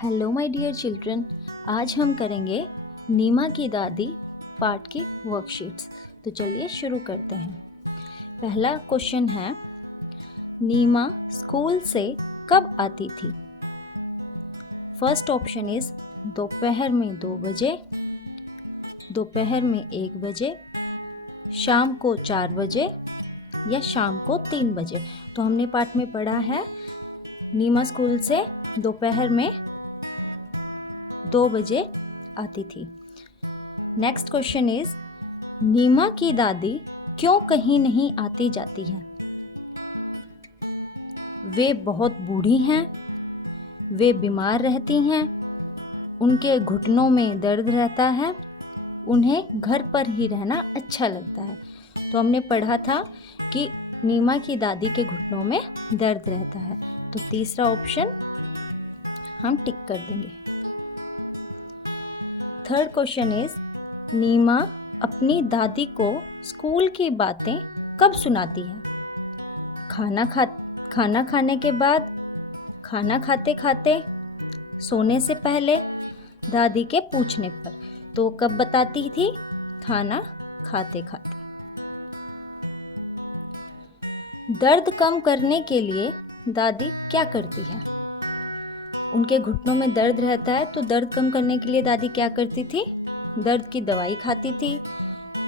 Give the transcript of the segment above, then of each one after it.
Hello my dear children, आज हम करेंगे नीमा की दादी पार्ट की वर्कशीट्स। तो चलिए शुरू करते हैं। पहला क्वेश्चन है, नीमा स्कूल से कब आती थी? फर्स्ट ऑप्शन इज दोपहर में 2 बजे, दोपहर में 1 बजे, शाम को 4 बजे या शाम को 3 बजे। तो हमने पाठ में पढ़ा है नीमा स्कूल से दोपहर में 2 बजे आती थी। नेक्स्ट क्वेश्चन इज, नीमा की दादी क्यों कहीं नहीं आती जाती है? वे बहुत बूढ़ी हैं, वे बीमार रहती हैं, उनके घुटनों में दर्द रहता है, उन्हें घर पर ही रहना अच्छा लगता है। तो हमने पढ़ा था कि नीमा की दादी के घुटनों में दर्द रहता है। तो तीसरा ऑप्शन हम टिक कर देंगे। थर्ड क्वेश्चन इज, नीमा अपनी दादी को स्कूल की बातें कब सुनाती है? खाना खाने के बाद, खाना खाते खाते, सोने से पहले, दादी के पूछने पर। तो कब बताती थी? खाना खाते खाते। दर्द कम करने के लिए दादी क्या करती है? उनके घुटनों में दर्द रहता है, तो दर्द कम करने के लिए दादी क्या करती थी? दर्द की दवाई खाती थी,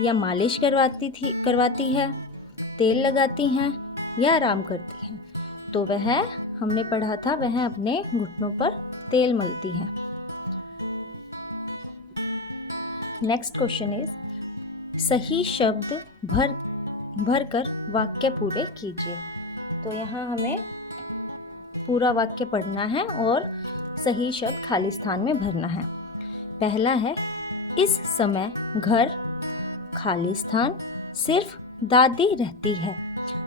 या मालिश करवाती है, तेल लगाती हैं, या आराम करती हैं। तो वह हमने पढ़ा था, वह अपने घुटनों पर तेल मलती हैं। नेक्स्ट क्वेश्चन इज, सही शब्द भर कर वाक्य पूरे कीजिए। तो यहाँ हमें पूरा वाक्य पढ़ना है और सही शब्द खाली स्थान में भरना है। पहला है, इस समय घर, खाली स्थान, सिर्फ दादी रहती है।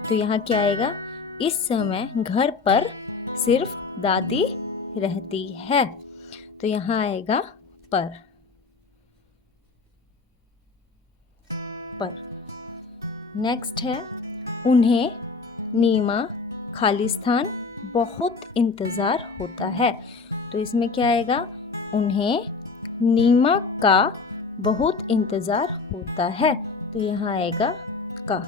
तो यहाँ क्या आएगा? इस समय घर पर सिर्फ दादी रहती है। तो यहाँ आएगा पर। नेक्स्ट है, उन्हें नीमा, खाली स्थान, बहुत इंतज़ार होता है। तो इसमें क्या आएगा? उन्हें नीमा का बहुत इंतज़ार होता है। तो यहाँ आएगा का।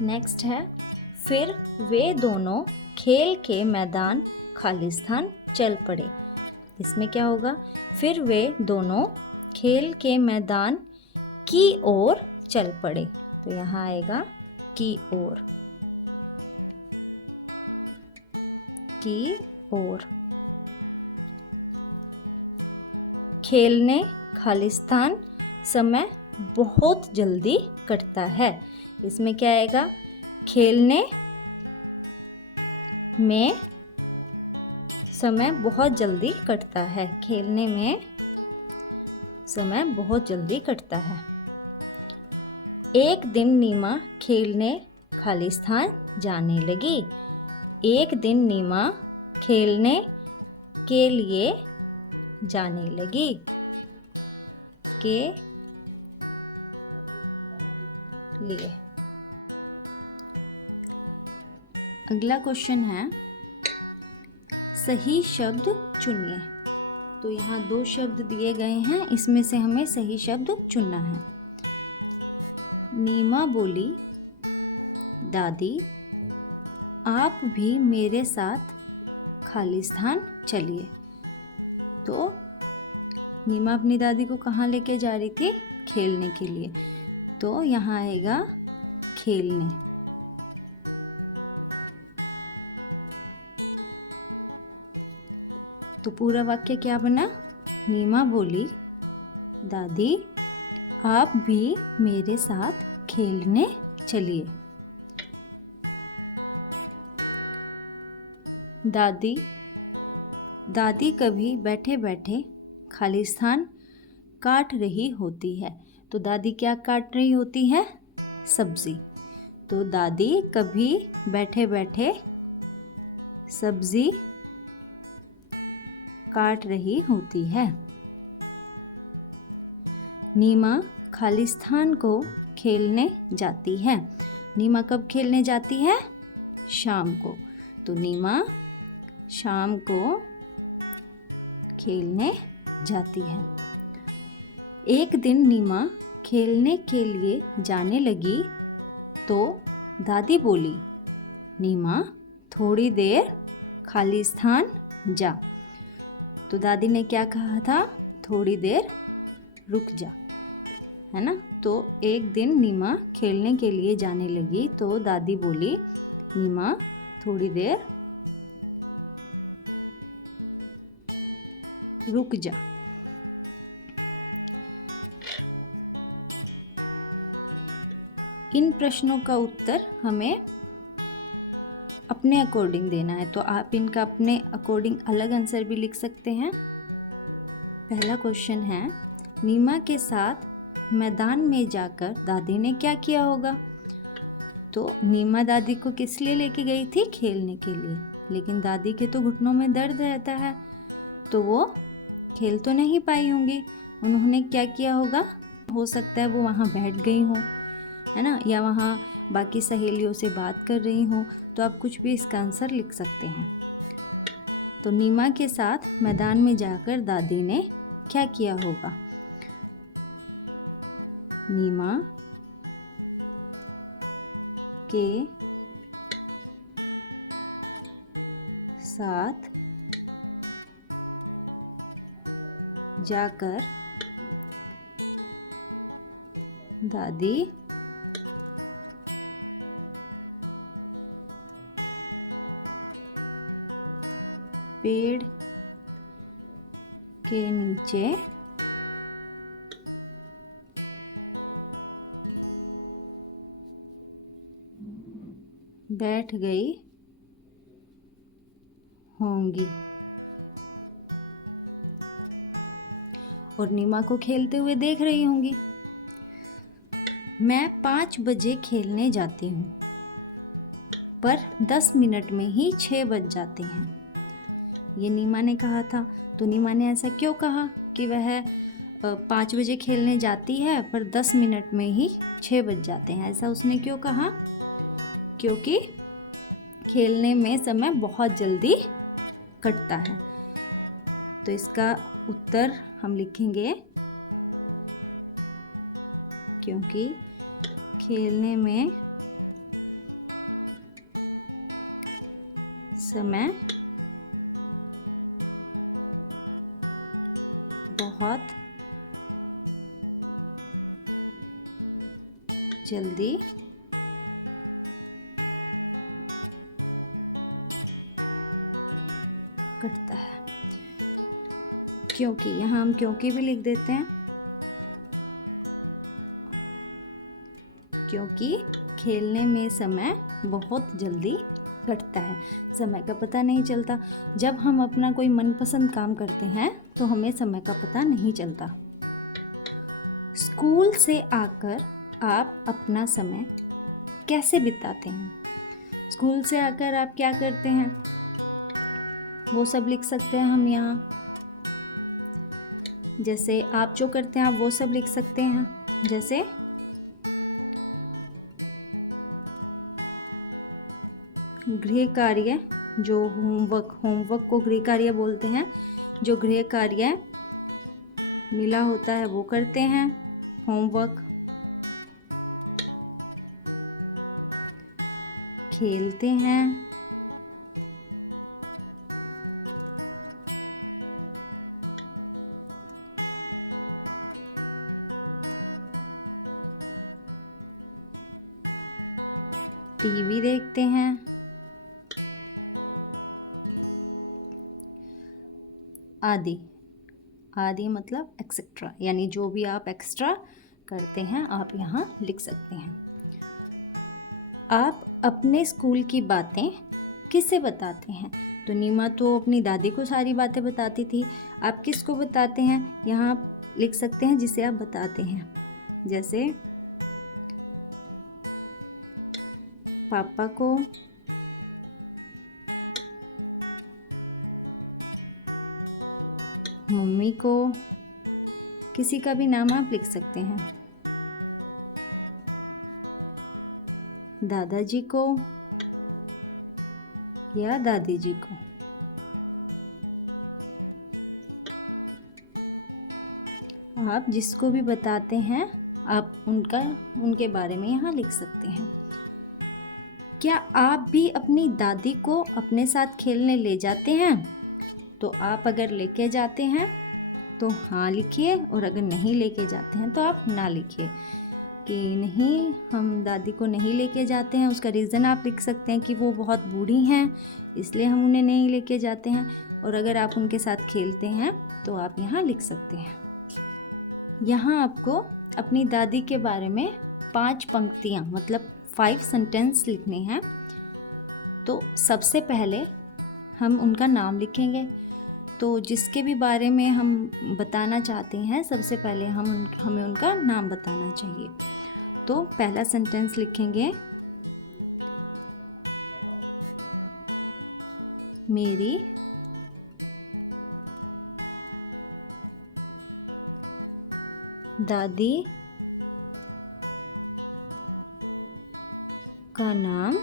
नेक्स्ट है, फिर वे दोनों खेल के मैदान, खाली स्थान, चल पड़े। इसमें क्या होगा? फिर वे दोनों खेल के मैदान की ओर चल पड़े। तो यहाँ आएगा की ओर। की ओर। खेलने, खाली स्थान, समय बहुत जल्दी कटता है। इसमें क्या आएगा? खेलने में समय बहुत जल्दी कटता है। खेलने में समय बहुत जल्दी कटता है। एक दिन नीमा खेलने, खाली स्थान, जाने लगी। एक दिन नीमा खेलने के लिए जाने लगी। के लिए। अगला क्वेश्चन है, सही शब्द चुनिए। तो यहाँ 2 शब्द दिए गए हैं, इसमें से हमें सही शब्द चुनना है। नीमा बोली, दादी आप भी मेरे साथ खाली स्थान चलिए। तो नीमा अपनी दादी को कहाँ लेके जा रही थी? खेलने के लिए। तो यहाँ आएगा खेलने। तो पूरा वाक्य क्या बना? नीमा बोली, दादी आप भी मेरे साथ खेलने चलिए। दादी कभी बैठे बैठे खाली स्थान काट रही होती है। तो दादी क्या काट रही होती है? सब्जी। तो दादी कभी बैठे बैठे सब्जी काट रही होती है। नीमा खाली स्थान को खेलने जाती है। नीमा कब खेलने जाती है? शाम को। तो नीमा शाम को खेलने जाती है। एक दिन नीमा खेलने के लिए जाने लगी तो दादी बोली, नीमा थोड़ी देर खाली स्थान जा। तो दादी ने क्या कहा था? थोड़ी देर रुक जा, है ना। तो एक दिन नीमा खेलने के लिए जाने लगी तो दादी बोली, नीमा थोड़ी देर रुक जा। इन प्रश्नों का उत्तर हमें अपने अकॉर्डिंग देना है, तो आप इनका अपने अकॉर्डिंग अलग आंसर भी लिख सकते हैं। पहला क्वेश्चन है, नीमा के साथ मैदान में जाकर दादी ने क्या किया होगा? तो नीमा दादी को किस लिए लेके गई थी? खेलने के लिए। लेकिन दादी के तो घुटनों में दर्द रहता है, तो वो खेल तो नहीं पाई होंगी। उन्होंने क्या किया होगा? हो सकता है वो वहाँ बैठ गई हों, है ना, या वहाँ बाकी सहेलियों से बात कर रही हों। तो आप कुछ भी इसका आंसर लिख सकते हैं। तो नीमा के साथ मैदान में जाकर दादी ने क्या किया होगा? नीमा के साथ जाकर दादी पेड़ के नीचे बैठ गई होंगी और नीमा को खेलते हुए देख रही होंगी। मैं 5 बजे खेलने जाती हूँ, पर 10 मिनट में ही 6 बज जाते हैं। ये नीमा ने कहा था। तो नीमा ने ऐसा क्यों कहा कि वह 5 बजे खेलने जाती है पर 10 मिनट में ही 6 बज जाते हैं? ऐसा उसने क्यों कहा? क्योंकि खेलने में समय बहुत जल्दी कटता है। तो इसका उत्तर हम लिखेंगे, क्योंकि खेलने में समय बहुत जल्दी कटता है। क्योंकि यहाँ हम क्योंकि भी लिख देते हैं, क्योंकि खेलने में समय बहुत जल्दी कटता है। समय का पता नहीं चलता। जब हम अपना कोई मनपसंद काम करते हैं तो हमें समय का पता नहीं चलता। स्कूल से आकर आप अपना समय कैसे बिताते हैं? स्कूल से आकर आप क्या करते हैं? वो सब लिख सकते हैं हम यहाँ। जैसे आप जो करते हैं आप वो सब लिख सकते हैं। जैसे गृह कार्य, जो होमवर्क को गृह कार्य बोलते हैं। जो गृह कार्य मिला होता है वो करते हैं, होमवर्क। खेलते हैं, टीवी देखते हैं, आदि। आदि मतलब एक्सेट्रा, यानी जो भी आप एक्स्ट्रा करते हैं आप यहाँ लिख सकते हैं। आप अपने स्कूल की बातें किससे बताते हैं? तो नीमा तो अपनी दादी को सारी बातें बताती थी। आप किसको बताते हैं? यहाँ आप लिख सकते हैं जिसे आप बताते हैं। जैसे पापा को, मम्मी को, किसी का भी नाम आप लिख सकते हैं। दादाजी को, या दादी जी को। आप जिसको भी बताते हैं आप उनके बारे में यहाँ लिख सकते हैं। क्या आप भी अपनी दादी को अपने साथ खेलने ले जाते हैं? तो आप अगर लेके जाते हैं तो हाँ लिखिए, और अगर नहीं लेके जाते हैं तो आप ना लिखिए कि नहीं, हम दादी को नहीं लेके जाते हैं। उसका रीज़न आप लिख सकते हैं कि वो बहुत बूढ़ी हैं इसलिए हम उन्हें नहीं लेके जाते हैं। और अगर आप उनके साथ खेलते हैं तो आप यहाँ लिख सकते हैं। यहाँ आपको अपनी दादी के बारे में 5 पंक्तियाँ मतलब 5 सेंटेंस लिखने हैं। तो सबसे पहले हम उनका नाम लिखेंगे। तो जिसके भी बारे में हम बताना चाहते हैं सबसे पहले हमें उनका नाम बताना चाहिए। तो पहला सेंटेंस लिखेंगे, मेरी दादी का नाम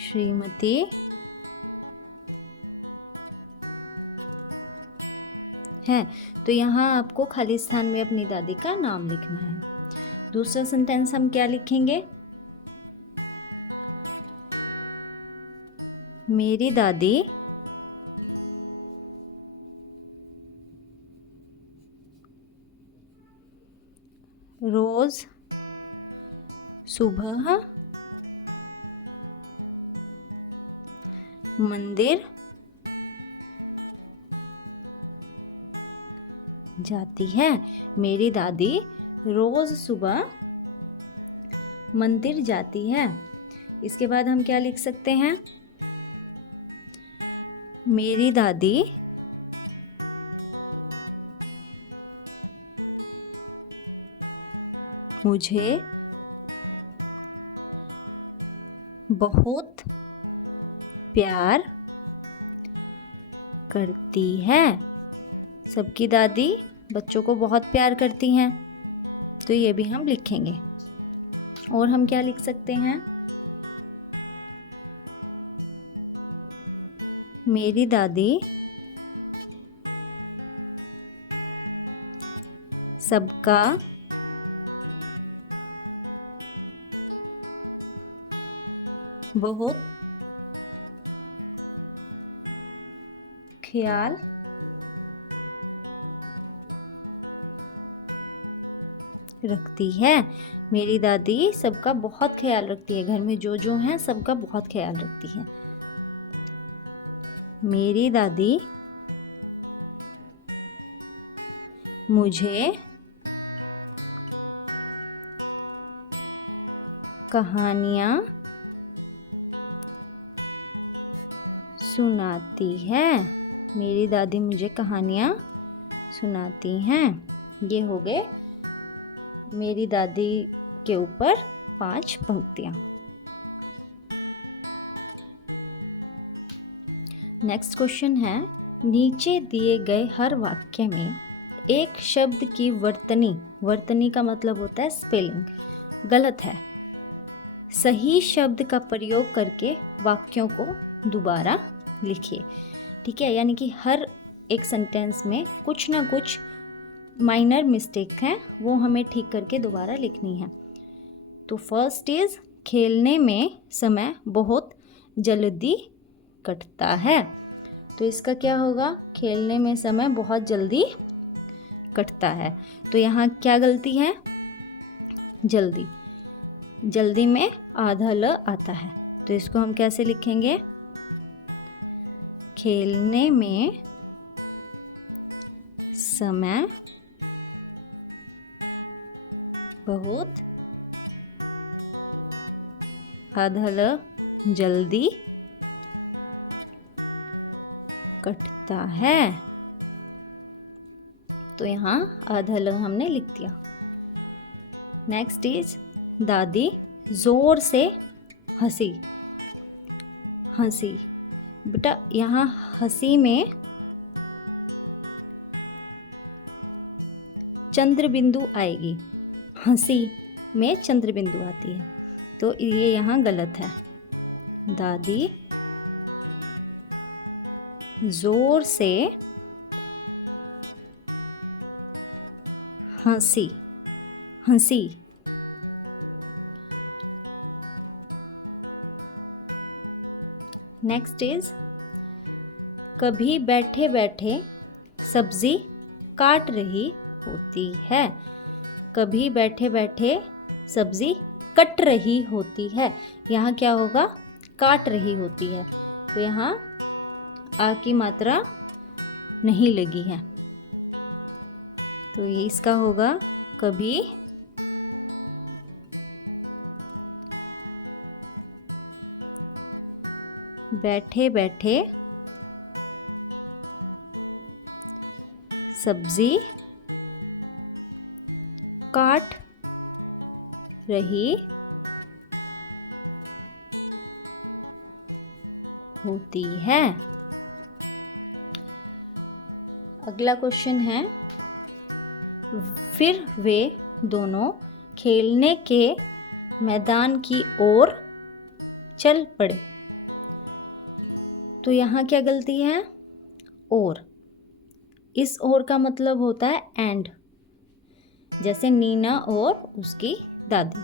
श्रीमती है। तो यहाँ आपको खाली स्थान में अपनी दादी का नाम लिखना है। दूसरा सेंटेंस हम क्या लिखेंगे, मेरी दादी रोज सुबह मंदिर जाती है। मेरी दादी रोज सुबह मंदिर जाती है। इसके बाद हम क्या लिख सकते हैं, मेरी दादी मुझे बहुत प्यार करती है। सबकी दादी बच्चों को बहुत प्यार करती हैं, तो ये भी हम लिखेंगे। और हम क्या लिख सकते हैं, मेरी दादी सबका बहुत ख्याल रखती है। मेरी दादी सबका बहुत ख्याल रखती है, घर में जो हैं सबका बहुत ख्याल रखती है। मेरी दादी मुझे कहानियाँ सुनाती है। मेरी दादी मुझे कहानियाँ सुनाती हैं। ये हो गए मेरी दादी के ऊपर 5 पंक्तियाँ। नेक्स्ट क्वेश्चन है, नीचे दिए गए हर वाक्य में एक शब्द की वर्तनी का मतलब होता है स्पेलिंग, गलत है। सही शब्द का प्रयोग करके वाक्यों को दोबारा लिखिए। ठीक है, यानी कि हर एक सेंटेंस में कुछ ना कुछ माइनर मिस्टेक हैं, वो हमें ठीक करके दोबारा लिखनी है। तो फर्स्ट इज, खेलने में समय बहुत जल्दी कटता है। तो इसका क्या होगा, खेलने में समय बहुत जल्दी कटता है। तो यहाँ क्या गलती है, जल्दी में आधा ल आता है। तो इसको हम कैसे लिखेंगे, खेलने में समय बहुत आधा ल जल्दी कटता है। तो यहाँ आधा ल हमने लिख दिया। नेक्स्ट इज, दादी जोर से हंसी। बेटा यहाँ हंसी में चंद्र बिंदु आएगी, हंसी में चंद्र बिंदु आती है, तो ये यहाँ गलत है। दादी जोर से हंसी, हंसी। नेक्स्ट इज कभी बैठे बैठे सब्जी काट रही होती है। कभी बैठे बैठे सब्जी कट रही होती है। यहाँ क्या होगा? काट रही होती है, तो यहाँ आ की मात्रा नहीं लगी है, तो ये इसका होगा कभी बैठे बैठे सब्जी काट रही होती है। अगला क्वेश्चन है, फिर वे दोनों खेलने के मैदान की ओर चल पड़े। तो यहाँ क्या गलती है? और। इस और का मतलब होता है एंड, जैसे नीना और उसकी दादी।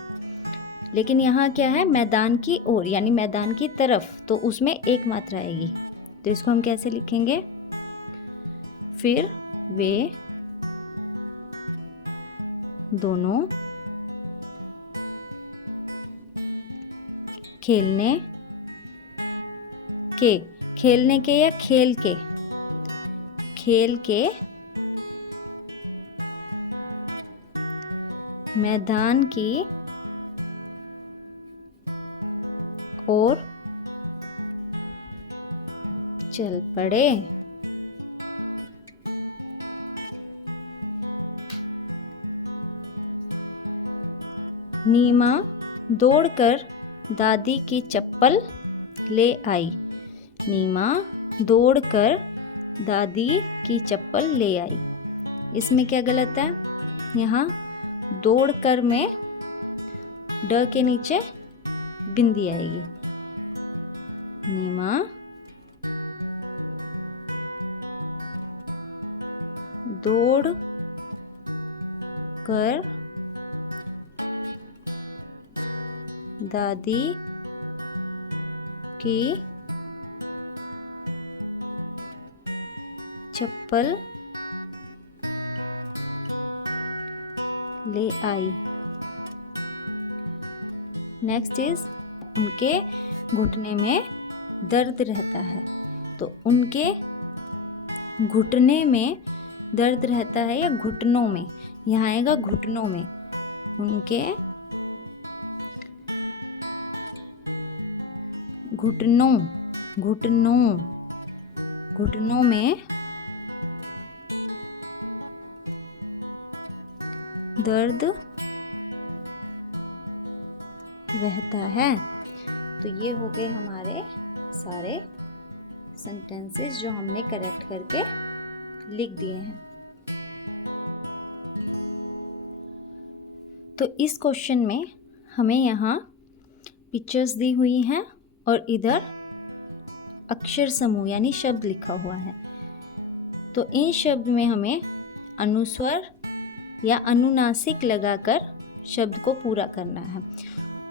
लेकिन यहाँ क्या है? मैदान की ओर यानी मैदान की तरफ, तो उसमें एक मात्रा आएगी, तो इसको हम कैसे लिखेंगे? फिर वे दोनों खेलने के या खेल के मैदान की ओर चल पड़े। नीमा दौड़कर दादी की चप्पल ले आई। नीमा दौड़कर दादी की चप्पल ले आई। इसमें क्या गलत है? यहाँ दौड़कर में ड के नीचे बिंदी आएगी। नीमा दौड़ कर दादी की चप्पल ले आई। नेक्स्ट इज उनके घुटने में दर्द रहता है। तो उनके घुटने में दर्द रहता है या घुटनों में? यहाँ आएगा घुटनों में। उनके घुटनों में दर्द रहता है। तो ये हो गए हमारे सारे सेंटेंसेस जो हमने करेक्ट करके लिख दिए हैं। तो इस क्वेश्चन में हमें यहाँ पिक्चर्स दी हुई हैं और इधर अक्षर समूह यानी शब्द लिखा हुआ है। तो इन शब्द में हमें अनुस्वर या अनुनासिक लगाकर शब्द को पूरा करना है।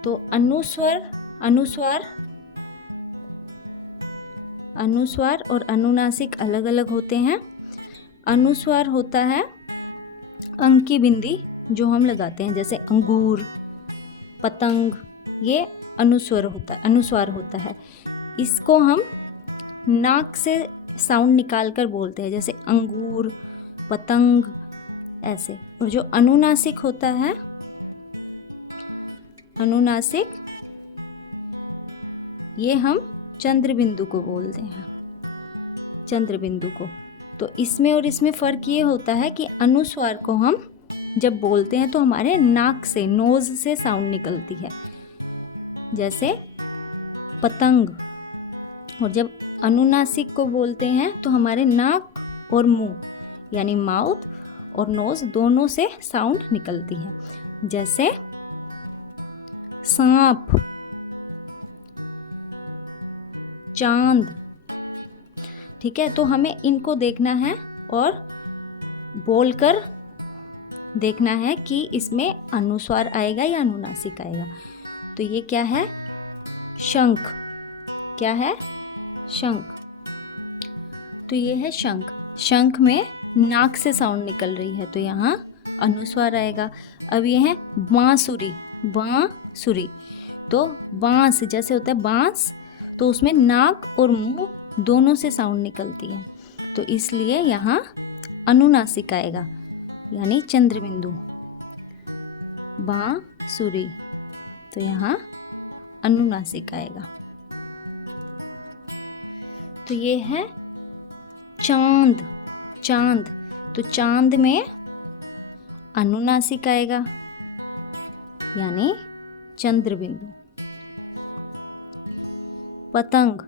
तो अनुस्वार और अनुनासिक अलग अलग होते हैं। अनुस्वार होता है अंक की बिंदी जो हम लगाते हैं, जैसे अंगूर, पतंग, ये अनुस्वार होता है। इसको हम नाक से साउंड निकाल कर बोलते हैं, जैसे अंगूर, पतंग, ऐसे। और जो अनुनासिक होता है, अनुनासिक, ये हम चंद्र बिंदु को बोलते हैं, चंद्र बिंदु को। तो इसमें और इसमें फ़र्क ये होता है कि अनुस्वार को हम जब बोलते हैं तो हमारे नाक से, नोज़ से साउंड निकलती है, जैसे पतंग। और जब अनुनासिक को बोलते हैं तो हमारे नाक और मुंह यानी माउथ और नोज़ दोनों से साउंड निकलती है, जैसे सांप, चांद। ठीक है, तो हमें इनको देखना है और बोलकर देखना है कि इसमें अनुस्वार आएगा या अनुनासिक आएगा। तो ये क्या है? शंख। क्या है? शंख। तो ये है शंख। शंख में नाक से साउंड निकल रही है तो यहाँ अनुस्वार आएगा। अब ये है बांसुरी। बांसुरी, तो बांस जैसे होता है बांस, तो उसमें नाक और मुंह दोनों से साउंड निकलती है, तो इसलिए यहाँ अनुनासिक आएगा, यानी चंद्रबिंदु। बांसुरी, तो यहाँ अनुनासिक आएगा। तो ये है चांद। चांद, तो चांद में अनुनासिक आएगा, यानी चंद्रबिंदु। पतंग,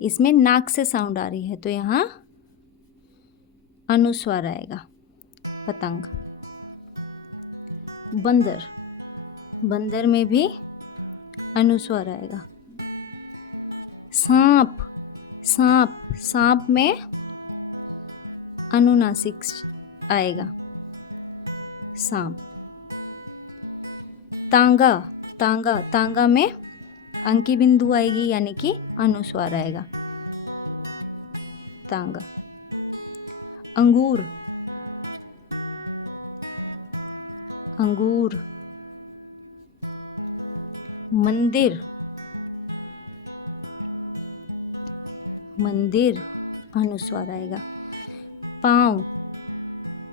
इसमें नाक से साउंड आ रही है तो यहाँ अनुस्वार आएगा, पतंग। बंदर, बंदर में भी अनुस्वार आएगा। सांप, सांप, सांप में अनुनासिक आएगा, सांप। तांगा, तांगा, तांगा में अंकी बिंदु आएगी, यानी कि अनुस्वार आएगा, तांगा। अंगूर, अंगूर। मंदिर, मंदिर, अनुस्वार आएगा। पाँव,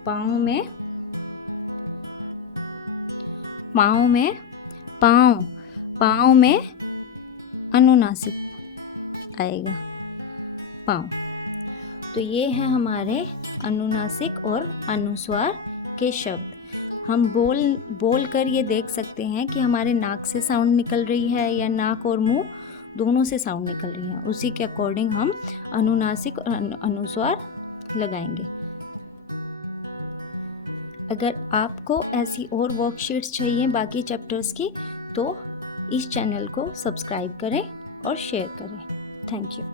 पाँव में, पाँव में, पाँव, पाँव में अनुनासिक आएगा, पाँव। तो ये है हमारे अनुनासिक और अनुस्वार के शब्द। हम बोल कर ये देख सकते हैं कि हमारे नाक से साउंड निकल रही है या नाक और मुंह दोनों से साउंड निकल रही है, उसी के अकॉर्डिंग हम अनुनासिक और अनुस्वार लगाएंगे। अगर आपको ऐसी और वर्कशीट्स चाहिए बाकी चैप्टर्स की, तो इस चैनल को सब्सक्राइब करें और शेयर करें। Thank you.